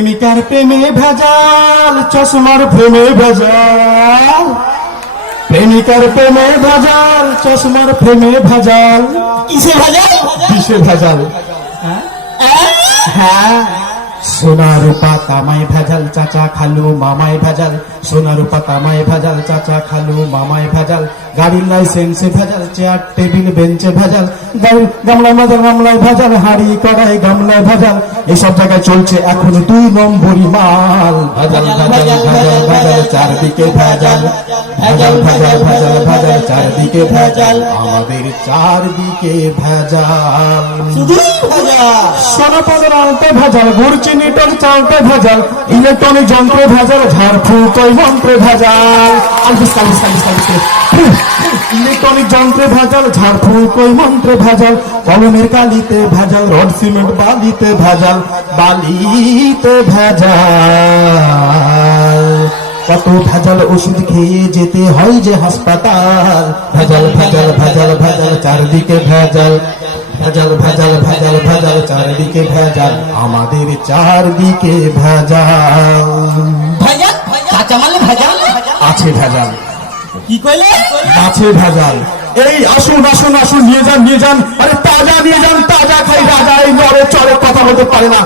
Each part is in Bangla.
প্রেমিকার প্রেমে ভেজাল, চশমার প্রেমে ভেজাল। প্রেমিকার প্রেমে ভেজাল, চশমার প্রেমে ভেজাল। কিসে ভেজাল? কিসে ভেজাল? হ্যাঁ, সোনা রূপা তামায় ভেজাল, চাচা খালু মামায় ভেজাল। সোনা রূপা তামায় ভেজাল, চাচা খালু মামায় ভেজাল। গাড়ির লাইসেন্সে ভেজাল, চেয়ার টেবিল বেঞ্চে ভেজাল। গামলায় ভেজাল, গামলায় ভেজাল, হাড়ি কড়াই গামলায় ভেজাল। এসব জায়গায় চলছে এখন 2 নম্বরই মাল। ভেজাল ভেজাল ভেজাল ভেজাল, চারদিকে ভেজাল। ভেজাল ভেজাল ভেজাল ভেজাল, চারদিকে ভেজাল। আমাদের চারদিকে ভেজাল। সোনাপদের আলতে ভেজাল, গুড় চিনি টক চালতে ভেজাল। ইলেকট্রনিক যন্ত্রে ভেজাল, ঝাড়ফুঁক যন্ত্রে ভেজাল। ইলেকট্রনিক যন্ত্রে ভেজাল, ঝাড়ফুঁক মন্ত্রে ভেজাল। কলমের কালিতে ভেজাল, রড সিমেন্ট বালিতে ভেজাল। বালিতে ভেজাল। কত ভেজাল ওষুধ খেয়ে যেতে হয় যে হাসপাতাল। ভেজাল ভেজাল ভেজাল ভেজাল, চারদিকে ভেজাল। ভেজাল ভেজাল ভেজাল ভেজাল, চারদিকে ভেজাল। আমাদের চারদিকে ভেজাল। আছে ভেজাল। কি কইলে? আছে ভেজাল। এই আসুন আসুন আসুন, নিয়ে যান নিয়ে যান। আরে তাজা নিয়ে যান, তাজা খাই রাজা। এই নড়ে চড়ে কথা বলতে পারে না।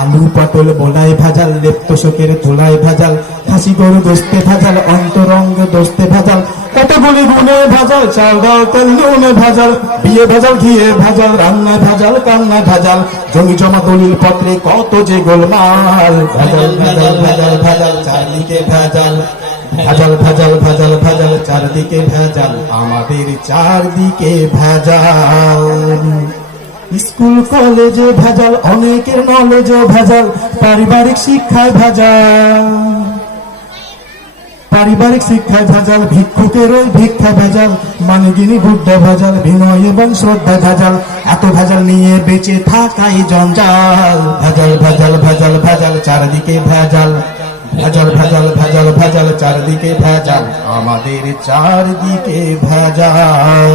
আলু পটল বোলায় ভেজাল, লেপ্তশোকের তোলায় ভেজাল। খাসি গরু দোস্তে ভেজাল, অন্তরঙ্গ দোস্তে ভেজাল। কতগুলি গুণে ভেজাল, চাল ডাল তেল নুনে ভেজাল। বিয়ে ভেজাল, ঘিয়ে ভেজাল, রান্নায় ভেজাল, কান্নায় ভেজাল। জমি জমা দলিল পত্রে কত যে গোলমাল। ভেজাল ভেজাল ভেজাল ভেজাল, চারদিকে ভেজাল। ভেজাল ভেজাল ভেজাল ভেজাল, চারদিকে ভেজাল। আমাদের চারদিকে ভেজাল। স্কুল কলেজে ভেজাল, অনেকের নলেজে ভেজাল। পারিবারিক শিক্ষায় ভেজাল, পারিবারিক শিক্ষায় ভেজাল। ভিক্ষুকের ওই ভিক্ষা ভেজাল, মানিগিনি বুদ্ধ ভেজাল। বিনয় এবং শ্রদ্ধা ভেজাল, এত ভেজাল নিয়ে বেঁচে থাকাই জঞ্জাল। ভেজাল ভেজাল ভেজাল ভেজাল, চারদিকে ভেজাল। ভেজাল ভেজাল ভেজাল ভেজাল, চারদিকে ভেজাল। আমাদের চারদিকে ভেজাল।